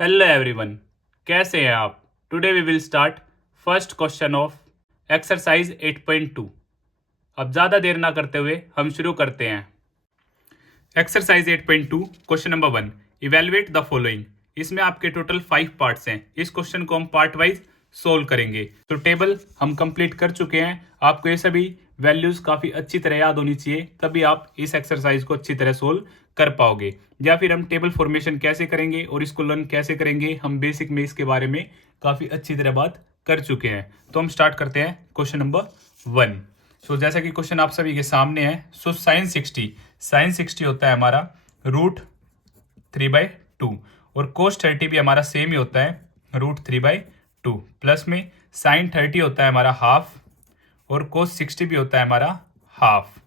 Hello everyone, कैसे हैं आप? Today we will start first question of exercise 8.2। अब ज़्यादा देर ना करते हुए हम शुरू करते हैं। Exercise 8.2 question number 1, evaluate the following. इसमें आपके टोटल 5 पार्ट्स हैं। इस क्वेश्चन को हम पार्ट वाइज सोल्व करेंगे। तो टेबल हम कंप्लीट कर चुके हैं। आपको ये सभी वैल्यूज काफ़ी अच्छी तरह याद होनी चाहिए, तभी आप इस एक्सरसाइज को अच्छी तरह सोल्व कर पाओगे। या फिर हम टेबल फॉर्मेशन कैसे करेंगे और इसको लर्न कैसे करेंगे, हम बेसिक में इसके बारे में काफ़ी अच्छी तरह बात कर चुके हैं। तो हम स्टार्ट करते हैं क्वेश्चन नंबर 1। सो जैसा कि क्वेश्चन आप सभी के सामने है, सो साइन 60 होता है हमारा √3/2 और कोस 30 भी हमारा सेम ही होता है √3/2। प्लस में साइन 30 होता है हमारा हाफ और कोस 60 भी होता है हमारा हाफ।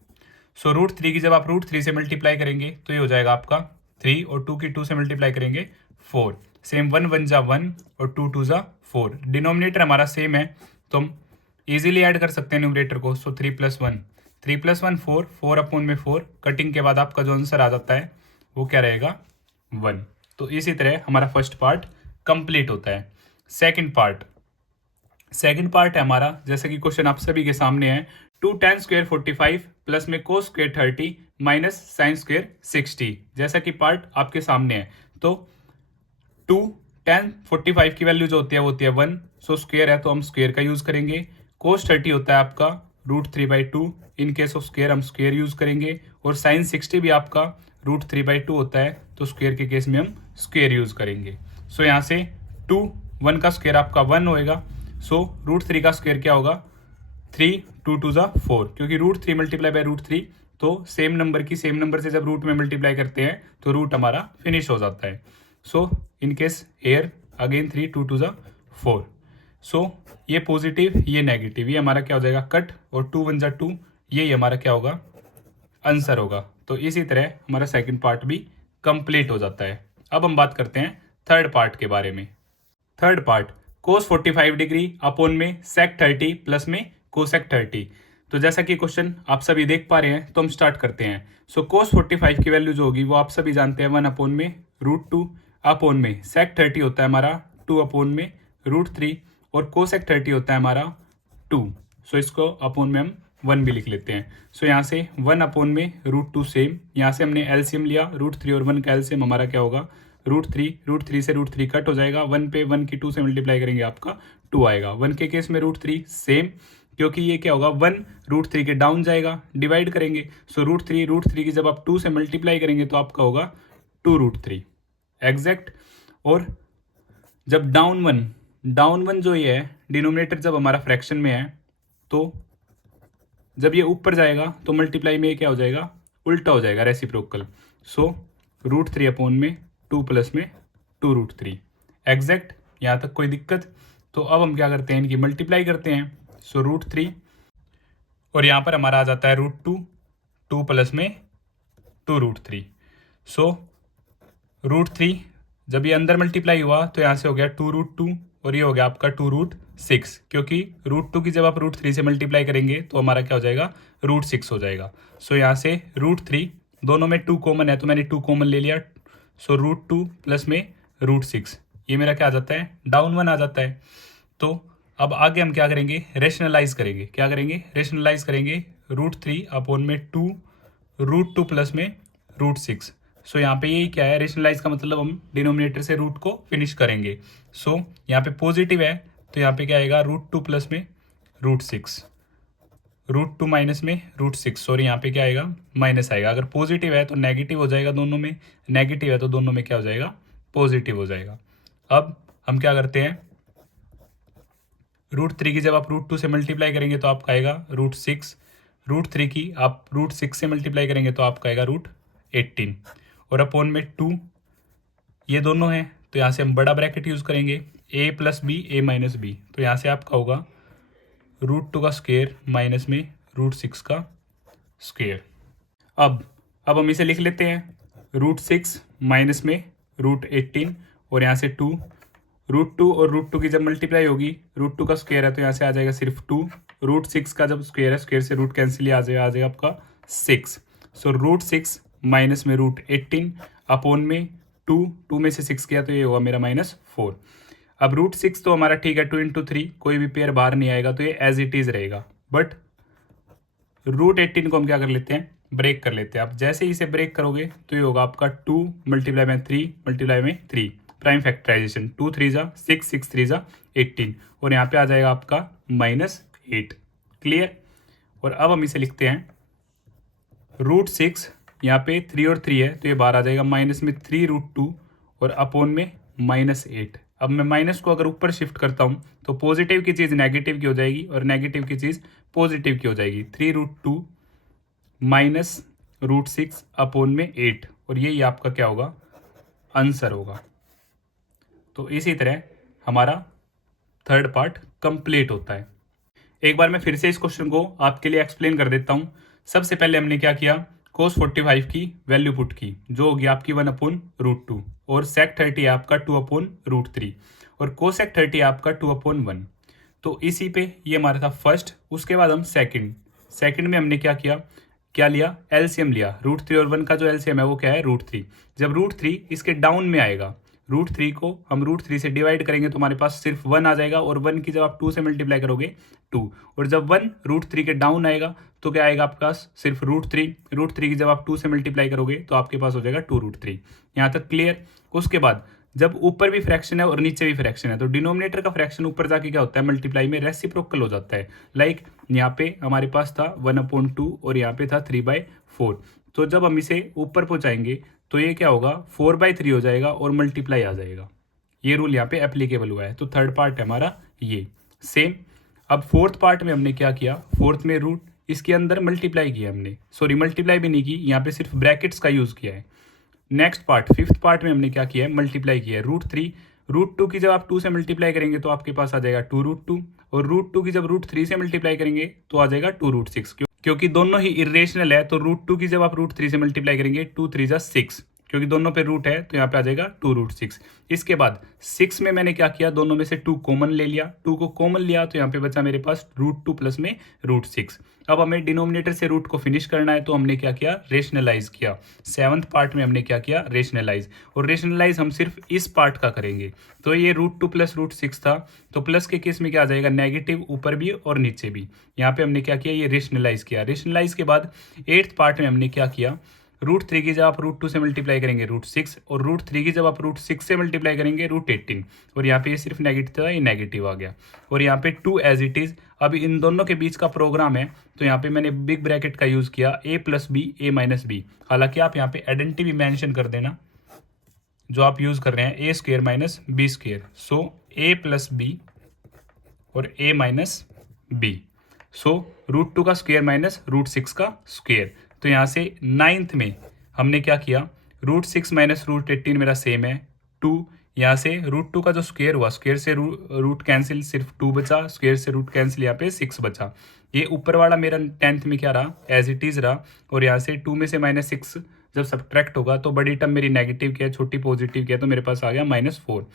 सो √3 की जब आप √3 से मल्टीप्लाई करेंगे तो ये हो जाएगा आपका 3 और 2 की 2 से मल्टीप्लाई करेंगे 4। सेम 1 1 जा 1 और 2 2 जा 4। डिनोमिनेटर हमारा सेम है तो हम इजीली ऐड कर सकते हैं न्यूमरेटर को। सो 3 + 1 4 4 अपॉन में 4। कटिंग के बाद आपका जो आंसर आ जाता है वो क्या रहेगा 1। तो इसी तरह हमारा फर्स्ट पार्ट कंप्लीट होता है। सेकंड पार्ट है हमारा, जैसे कि क्वेश्चन आप सभी के सामने है, 2 tan² 45 प्लस में cos² 30 माइनस sin² 60। जैसा कि पार्ट आपके सामने है तो 2 tan 45 की वैल्यू जो होती है वो होती है 1। सो स्क्वेयर है तो हम स्क्वेयर का यूज करेंगे। cos 30 होता है आपका √3/2। इन केस ऑफ स्क्वेयर हम स्क्वेयर यूज करेंगे। और sin 60 भी आपका √3/2 होता है तो स्क्वेयर के केस में हम स्क्वेयर यूज करेंगे। सो यहाँ से 2 1 का स्क्वेयर आपका 1 होएगा। सो √3 का स्क्वेयर क्या होगा 3 2 2 जा 4, क्योंकि √3 मल्टीप्लाई बाय √3 तो सेम नंबर से जब रूट में मल्टीप्लाई करते हैं तो रूट हमारा फिनिश हो जाता है। सो इन केस हेयर अगेन 3 2 2 जा 4। सो ये पॉजिटिव ये नेगेटिव, ये हमारा क्या हो जाएगा कट, और 2 1 जा 2, यही हमारा क्या होगा आंसर होगा। तो इसी तरह हमारा सेकंड पार्ट भी कंप्लीट हो जाता है। अब हम बात करते हैं थर्ड पार्ट के बारे में। थर्ड पार्ट कोस 45 डिग्री अपॉन में सेक 30 प्लस में कोसेक 30। तो जैसा कि क्वेश्चन आप सभी देख पा रहे हैं तो हम स्टार्ट करते हैं। सो कोस 45 की वैल्यू जो होगी वो आप सभी जानते हैं 1 अपॉन में √2 अपॉन में सेक 30 होता है हमारा 2 अपॉन में √3 और कोसेक 30 होता है हमारा 2। सो इसको अपॉन में हम 1 भी लिख लेते हैं। सो यहाँ से 1 अपॉन में √2 सेम, यहाँ से हमने एलसीएम लिया √3 और 1 का एलसीएम हमारा क्या होगा √3 से √3 कट हो जाएगा। 1 पे 1 की 2 से मल्टीप्लाई करेंगे आपका 2 आएगा। 1 के केस में √3 सेम, क्योंकि ये क्या होगा 1 √3 के डाउन जाएगा, डिवाइड करेंगे। सो √3 की जब आप 2 से मल्टीप्लाई करेंगे तो आपका होगा 2√3 एग्जैक्ट। और जब डाउन वन जो ये है डिनोमिनेटर जब हमारा फ्रैक्शन में है तो जब ये ऊपर जाएगा तो मल्टीप्लाई में क्या हो जाएगा उल्टा हो जाएगा रेसिप्रोकल। सो √3 अपॉन में 2 प्लस में 2√3 एग्जैक्ट। यहाँ तक कोई दिक्कत? तो अब हम क्या करते हैं इनकी मल्टीप्लाई करते हैं। सो √3 और यहाँ पर हमारा आ जाता है √2 2 प्लस में 2√3। सो √3 जब ये अंदर मल्टीप्लाई हुआ तो यहाँ से हो गया 2√2 और ये हो गया आपका 2√6, क्योंकि √2 की जब आप √3 से मल्टीप्लाई करेंगे तो हमारा क्या हो जाएगा √6 हो जाएगा। सो यहाँ से √3 दोनों में 2 कॉमन है तो मैंने 2 कॉमन ले लिया। सो √2 प्लस में √6 ये मेरा क्या आ जाता है डाउन 1 आ जाता है। तो अब आगे हम क्या करेंगे रेशनलाइज करेंगे √3 अपॉन में 2 √2 प्लस में √6। सो यहाँ पे यही क्या है रेशनलाइज का मतलब हम डिनोमिनेटर से रूट को फिनिश करेंगे। सो यहाँ पे पॉजिटिव है तो यहाँ पे क्या आएगा √2 प्लस में √6, √2 माइनस में √6, सॉरी यहाँ पे क्या आएगा माइनस आएगा। अगर पॉजिटिव है तो नेगेटिव हो जाएगा, दोनों में नेगेटिव है तो दोनों में क्या हो जाएगा पॉजिटिव हो जाएगा। अब हम क्या करते हैं √3 की जब आप √2 से मल्टीप्लाई करेंगे तो आपका आएगा √6, √3 की आप √6 से मल्टीप्लाई करेंगे तो आपका आएगा √18 और अपॉन में 2 ये दोनों हैं तो यहाँ से हम बड़ा ब्रैकेट यूज़ करेंगे a + b a - b। तो यहाँ से आपका होगा √2 का स्क्वेयर माइनस में √6 का स्क्वेयर। अब हम इसे लिख लेते हैं √6 माइनस में √18 और यहाँ से 2 √2 और √2 की जब मल्टीप्लाई होगी √2 का स्क्वेयर है तो यहाँ से आ जाएगा सिर्फ 2। √6 का जब स्क्वेयर है स्क्वेयर से रूट कैंसिल आ जाएगा आपका 6। सो √6 माइनस में √18 अपॉन में टू में से 6 किया तो ये होगा मेरा -4। अब √6 तो हमारा ठीक है, 2 × 3 कोई भी पेयर बाहर नहीं आएगा तो ये एज इट इज़ रहेगा। बट √18 को हम क्या कर लेते हैं, ब्रेक कर लेते हैं। आप जैसे ही इसे ब्रेक करोगे तो ये होगा आपका 2 × 3 × 3 प्राइम फैक्टराइजेशन, 2 3 जा 6, 6 3 जा 18 और यहाँ पे आ जाएगा आपका -8। क्लियर। और अब हम इसे लिखते हैं √6, यहाँ पे 3 और 3 है तो ये बाहर आ जाएगा, माइनस में 3√2 और अपॉन में -8। अब मैं माइनस को अगर ऊपर शिफ्ट करता हूँ तो पॉजिटिव की चीज़ नेगेटिव की हो जाएगी और नेगेटिव की चीज़ पॉजिटिव की हो जाएगी। 3√2 माइनस √6 अपॉन में 8 और यही आपका क्या होगा, आंसर होगा। तो इसी तरह हमारा थर्ड पार्ट कंप्लीट होता है। एक बार मैं फिर से इस क्वेश्चन को आपके लिए एक्सप्लेन कर देता हूँ। सबसे पहले हमने क्या किया, cos 45 की वैल्यू पुट की जो होगी आपकी 1/√2 और sec 30 है आपका 2/√3 और cosec 30 है आपका 2/1। तो इसी पे ये हमारा था फर्स्ट। उसके बाद हम सेकंड में हमने क्या लिया, एलसीएम लिया। √3 और 1 का जो एलसीएम है वो क्या है, √3। जब √3 इसके डाउन में आएगा, √3 को हम √3 से डिवाइड करेंगे तो हमारे पास सिर्फ 1 आ जाएगा और 1 की जब आप 2 से मल्टीप्लाई करोगे 2 और जब 1 √3 के डाउन आएगा तो क्या आएगा आपके पास, सिर्फ √3 की जब आप 2 से मल्टीप्लाई करोगे तो आपके पास हो जाएगा 2√3। यहाँ तक क्लियर। उसके बाद जब ऊपर भी फ्रैक्शन है और नीचे भी फ्रैक्शन है तो डिनोमिनेटर का फ्रैक्शन ऊपर जाके क्या होता है, मल्टीप्लाई में रेसिप्रोकल हो जाता है। लाइक यहाँ पे हमारे पास था 1/2 और यहाँ पे था 3/4। तो जब हम इसे ऊपर पहुँचाएंगे तो ये क्या होगा, 4/3 हो जाएगा और मल्टीप्लाई आ जाएगा। ये रूल यहाँ पे एप्लीकेबल हुआ है। तो थर्ड पार्ट है हमारा ये सेम। अब फोर्थ पार्ट में हमने क्या किया, फोर्थ में रूट इसके अंदर मल्टीप्लाई किया हमने, सॉरी मल्टीप्लाई भी नहीं की, यहाँ पे सिर्फ ब्रैकेट्स का यूज़ किया है। नेक्स्ट पार्ट फिफ्थ पार्ट में हमने क्या किया है, मल्टीप्लाई किया है। √2 की जब आप 2 से मल्टीप्लाई करेंगे तो आपके पास आ जाएगा 2√2 और √2 की जब √3 से मल्टीप्लाई करेंगे तो आ जाएगा 2√6। क्योंकि दोनों ही इरेशनल है तो √2 की जब आप √3 से मल्टीप्लाई करेंगे 2 3 जा 6, क्योंकि दोनों पे रूट है तो यहाँ पे आ जाएगा 2√6। इसके बाद 6 में मैंने क्या किया, दोनों में से 2 कॉमन ले लिया, 2 को कॉमन लिया तो यहाँ पे बचा मेरे पास √2 प्लस में √6। अब हमें डिनोमिनेटर से रूट को फिनिश करना है तो हमने क्या किया, रेशनलाइज किया। सेवंथ पार्ट में हमने क्या किया, रेशनलाइज। और रेशनलाइज हम सिर्फ इस पार्ट का करेंगे। तो ये √2 प्लस √6 था तो प्लस के केस में क्या आ जाएगा, नेगेटिव ऊपर भी और नीचे भी। यहाँ पे हमने क्या किया, ये रेशनलाइज किया। रेशनलाइज के बाद एट्थ पार्ट में हमने क्या किया, √3 की जब आप √2 से मल्टीप्लाई करेंगे √6 और √3 की जब आप √6 से मल्टीप्लाई करेंगे √18 और यहाँ पे ये सिर्फ नेगेटिव था, ये नेगेटिव आ गया और यहाँ पे 2 एज इट इज़। अब इन दोनों के बीच का प्रोग्राम है तो यहाँ पे मैंने बिग ब्रैकेट का यूज़ किया, a + b a - b। हालांकि आप यहाँ पे आइडेंटिटी भी मैंशन कर देना जो आप यूज़ कर रहे हैं, a² - b²। So a + b और a - b। सो √2 का स्क्वायर माइनस √6 का स्क्वायर। तो यहाँ से 9th में हमने क्या किया, √6 - √18 मेरा सेम है 2। यहाँ से √2 का जो स्क्वायर हुआ, स्क्वायर से रूट कैंसिल, सिर्फ 2 बचा, स्क्वायर से रूट कैंसिल, यहाँ पे 6 बचा। ये ऊपर वाला मेरा 10th में क्या रहा, एज इट इज़ रहा। और यहाँ से 2 में से -6 जब सब्ट्रैक्ट होगा तो बड़ी टर्म मेरी नेगेटिव क्या है, छोटी पॉजिटिव क्या है, तो मेरे पास आ गया -4।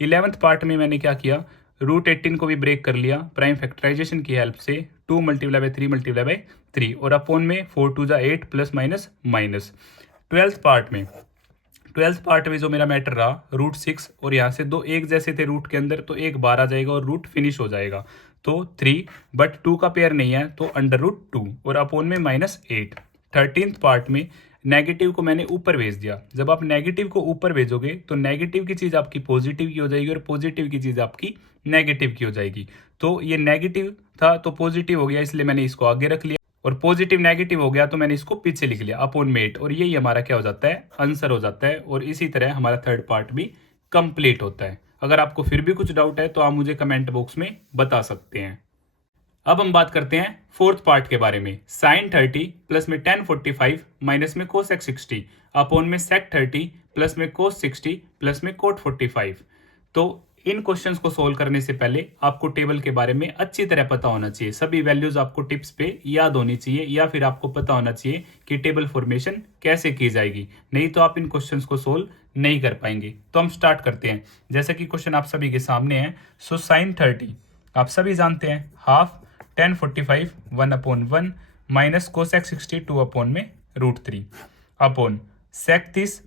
11th पार्ट में मैंने क्या किया, √18 को भी ब्रेक कर लिया प्राइम फैक्टराइजेशन की हेल्प से, 2 × 3 × 3 और अपॉन में 4 2 जा 8 प्लस माइनस। 12th पार्ट में जो मेरा मैटर रहा √6 और यहाँ से 2 एक जैसे थे रूट के अंदर तो एक बार आ जाएगा और रूट फिनिश हो जाएगा तो 3, बट 2 का पेयर नहीं है तो √2 और अपॉन में -8। 13th पार्ट में नेगेटिव को मैंने ऊपर भेज दिया। जब आप नेगेटिव को ऊपर भेजोगे तो नेगेटिव की चीज़ आपकी पॉजिटिव की हो जाएगी और पॉजिटिव की चीज़ आपकी नेगेटिव की हो जाएगी। तो ये नेगेटिव था तो पॉजिटिव हो गया, इसलिए मैंने इसको आगे रख लिया और पॉजिटिव नेगेटिव हो गया तो मैंने इसको पीछे लिख लिया अपॉन में 8 और यही हमारा क्या हो जाता है, आंसर हो जाता है। और इसी तरह हमारा थर्ड पार्ट भी कंप्लीट होता है। अगर आपको फिर भी कुछ डाउट है तो आप मुझे कमेंट बॉक्स में बता सकते हैं। अब हम बात करते हैं फोर्थ पार्ट के बारे में। sin 30 प्लस में tan 45 माइनस में cosec 60 अपॉन में sec 30 प्लस में cos 60 प्लस में cot 45। तो इन क्वेश्चंस को सोल्व करने से पहले आपको टेबल के बारे में अच्छी तरह पता होना चाहिए। सभी वैल्यूज आपको टिप्स पे याद होनी चाहिए या फिर आपको पता होना चाहिए कि टेबल फॉर्मेशन कैसे की जाएगी, नहीं तो आप इन क्वेश्चंस को सोल्व नहीं कर पाएंगे। तो हम स्टार्ट करते हैं। जैसा कि क्वेश्चन आप सभी के सामने है। सो sin 30 आप सभी जानते हैं, half tan 45 1/1 minus cosec 60 2 upon में √3 अपॉन sec 30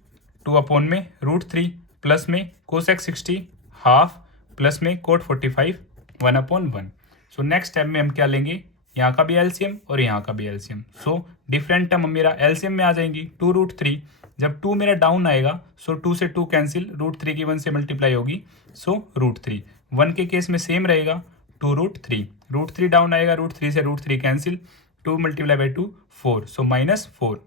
2 में √3 प्लस में कोसेक 60 हाफ प्लस में कोट 45 1/1। सो नेक्स्ट स्टेप में हम क्या लेंगे, यहाँ का भी एलसीएम और यहाँ का भी एलसीएम। सो डिफरेंट टर्म मेरा एलसीएम में आ जाएंगी 2√3। जब 2 मेरा डाउन आएगा सो 2 से 2 कैंसिल, √3 की 1 से मल्टीप्लाई होगी सो √3। 1 के केस में सेम रहेगा 2√3, √3 डाउन आएगा, √3 से √3 cancel, 2 multiply by 2 4, so -4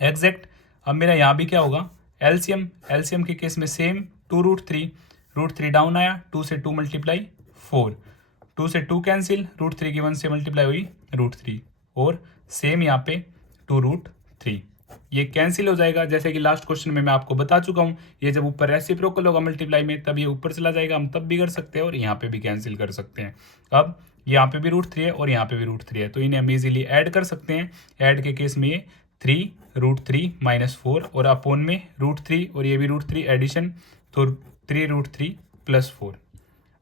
exact. अब मेरा यहाँ भी क्या होगा एलसीएम, एलसीएम के केस में सेम 2√3, √3 डाउन आया, 2 से 2 मल्टीप्लाई 4, 2 से 2 कैंसिल, √3 की 1 से मल्टीप्लाई हुई √3 और सेम यहाँ पे 2√3। ये कैंसिल हो जाएगा, जैसे कि लास्ट क्वेश्चन में मैं आपको बता चुका हूँ, ये जब ऊपर रेसिप्रोकल होगा मल्टीप्लाई में तब ये ऊपर चला जाएगा, हम तब भी कर सकते हैं और यहाँ पे भी कैंसिल कर सकते हैं। अब यहाँ पे भी √3 है और यहाँ पे भी √3 है, तो इन्हें हम इजीली ऐड कर सकते हैं। ऐड के केस में ये 3√3 -4 और अपोन में √3 और ये भी √3 एडिशन, तो 3√3 + 4।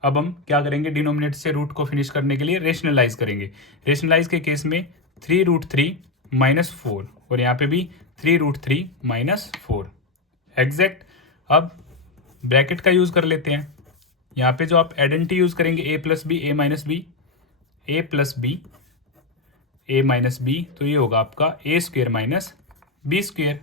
अब हम क्या करेंगे, डिनोमिनेटर से रूट को फिनिश करने के लिए रेशनलाइज करेंगे। रेशनलाइज के केस में 3√3 -4 और यहाँ पे भी 3√3 -4 एग्जैक्ट। अब ब्रैकेट का यूज़ कर लेते हैं। यहाँ पे जो आप आइडेंटिटी यूज़ करेंगे a + b a - b, a + b a - b, तो ये होगा आपका a² - b²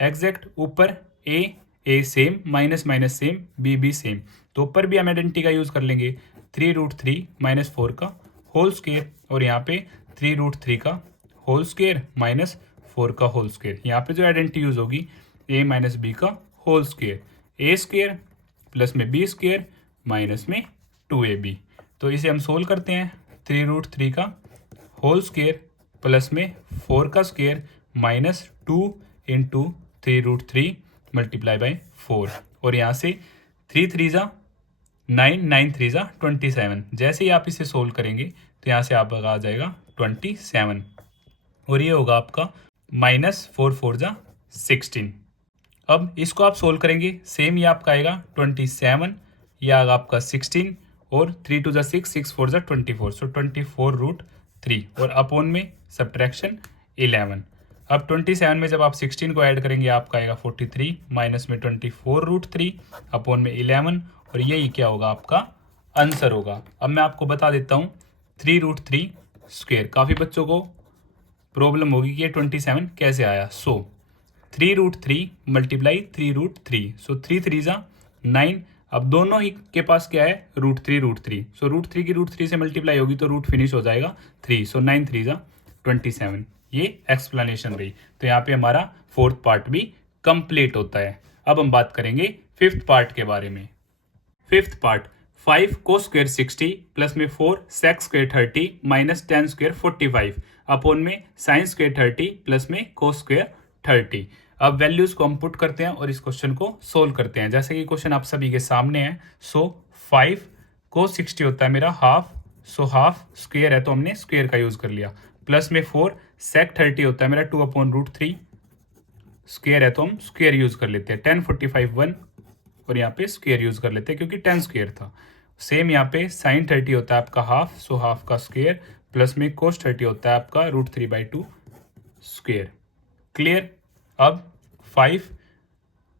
एग्जैक्ट। ऊपर a same, minus same, b same, तो ऊपर भी हम आइडेंटिटी का यूज़ कर लेंगे 3√3 -4 का होल स्क्वायर और यहाँ पे 3√3 का होल स्क्वायर -4 का होल स्क्वायर। यहाँ पे जो आइडेंटिटी यूज़ होगी a - b का होल स्क्वायर, a² प्लस में b² माइनस में 2ab। तो इसे हम सोल्व करते हैं, 3√3 का होल स्क्वायर प्लस में 4 का स्क्वायर -2 × 3√3 मल्टीप्लाई बाई 4 और यहाँ से 3 3 ज़ा 9, 9 3 ज़ा 27। जैसे ही आप इसे सोल्व करेंगे तो यहाँ से आपका आ जाएगा 27 और ये होगा आपका -4 4 ज़ा 16। अब इसको आप सोल्व करेंगे, सेम ये आपका आएगा 27, यह आएगा आपका 16 और 3 2 ज़ा 6, 6 4 ज़ा 24, सो 24√3 और अपोन में सब्ट्रैक्शन 11। अब 27 में जब आप 16 को ऐड करेंगे आपका आएगा 43 माइनस में 24√3 अपोन में 11 और यही क्या होगा आपका आंसर होगा। अब मैं आपको बता देता हूँ 3√3 स्क्वायर। काफ़ी बच्चों को प्रॉब्लम होगी कि ये 27 कैसे आया। सो 3√3 मल्टीप्लाई 3√3, सो 3 3 ज़ा 9। अब दोनों ही के पास क्या है √3, सो √3 की √3 से मल्टीप्लाई होगी तो रूट फिनिश हो जाएगा 3, सो 9 3 ज़ा 27। ये एक्सप्लेनेशन रही, तो यहाँ पे हमारा 4th पार्ट भी कंप्लीट होता है। अब हम बात करेंगे 5th पार्ट के बारे में। 5th पार्ट 5 cos² 60 प्लस में 4 sec² 30 माइनस 10² 45 अपोन में sin² 30 प्लस में cos² 30। अब वैल्यूज को हम पुट करते हैं और इस क्वेश्चन को सोल्व करते हैं। जैसे कि क्वेश्चन आप सभी के सामने है। सो 5 cos 60 होता है मेरा हाफ, सो हाफ स्क्वायर है तो हमने स्क्वायर का यूज कर लिया, प्लस में 4 sec 30 होता है मेरा 2/√3, स्क्वायर है तो हम स्क्वायर यूज कर लेते हैं, 10 45 1 और यहाँ पे स्क्वायर यूज कर लेते हैं क्योंकि 10 स्क्वायर था। सेम यहाँ पे sin 30 होता है आपका हाफ, सो हाफ का स्क्वायर प्लस में cos 30 होता है आपका √3/2 स्क्वायर। क्लियर। अब 5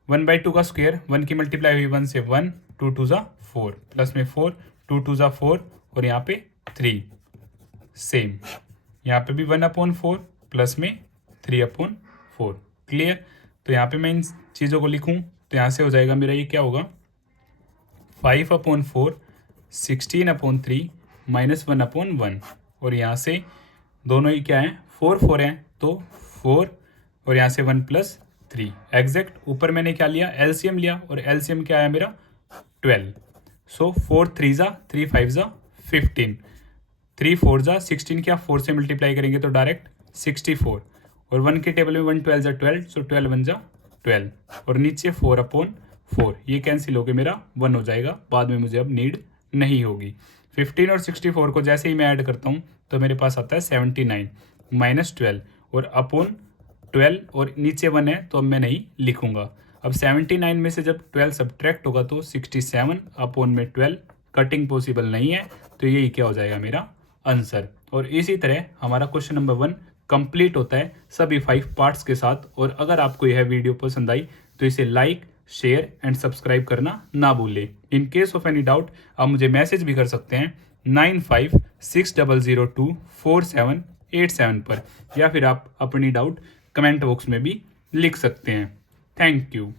1/2 का स्क्वायर, 1 की मल्टीप्लाई हुई 1 से 1, 2 2 ज़ा 4 प्लस में 4 2 2 ज़ा 4 और यहाँ पे 3 सेम, यहाँ पे भी 1/4 प्लस में 3/4। क्लियर। तो यहाँ पे मैं इन चीज़ों को लिखूँ तो यहाँ से हो जाएगा मेरा ये क्या होगा 5/4 16/3 माइनस 1/1 और यहाँ से दोनों ही क्या हैं 4 4 हैं तो 4 और यहाँ से 1 + 3 एग्जैक्ट। ऊपर मैंने क्या लिया एलसीएम लिया और एलसीएम क्या आया मेरा 12। सो 4 3 ज़ा 3 5 ज़ा 15, 3 4 ज़ा 16 क्या 4 से मल्टीप्लाई करेंगे तो डायरेक्ट 64 और 1 के टेबल में 1 12 ज़ा 12, सो 12 1 ज़ा 12 और नीचे 4/4 ये कैंसिल होकर मेरा 1 हो जाएगा, बाद में मुझे अब नीड नहीं होगी। 15 और 64 को जैसे ही मैं ऐड करता हूँ तो मेरे पास आता है 79 माइनस 12 और अपॉन 12 और नीचे 1 है तो अब मैं नहीं लिखूंगा। अब 79 में से जब 12 सब्ट्रैक्ट होगा तो 67 अपॉन में 12 कटिंग पॉसिबल नहीं है, तो यही क्या हो जाएगा मेरा आंसर। और इसी तरह हमारा क्वेश्चन नंबर 1 कंप्लीट होता है सभी 5 पार्ट्स के साथ। और अगर आपको यह वीडियो पसंद आई तो इसे लाइक, शेयर एंड सब्सक्राइब करना ना भूलें। In case of any doubt आप मुझे मैसेज भी कर सकते हैं 9560024787 पर, या फिर आप अपनी डाउट कमेंट बॉक्स में भी लिख सकते हैं। Thank you.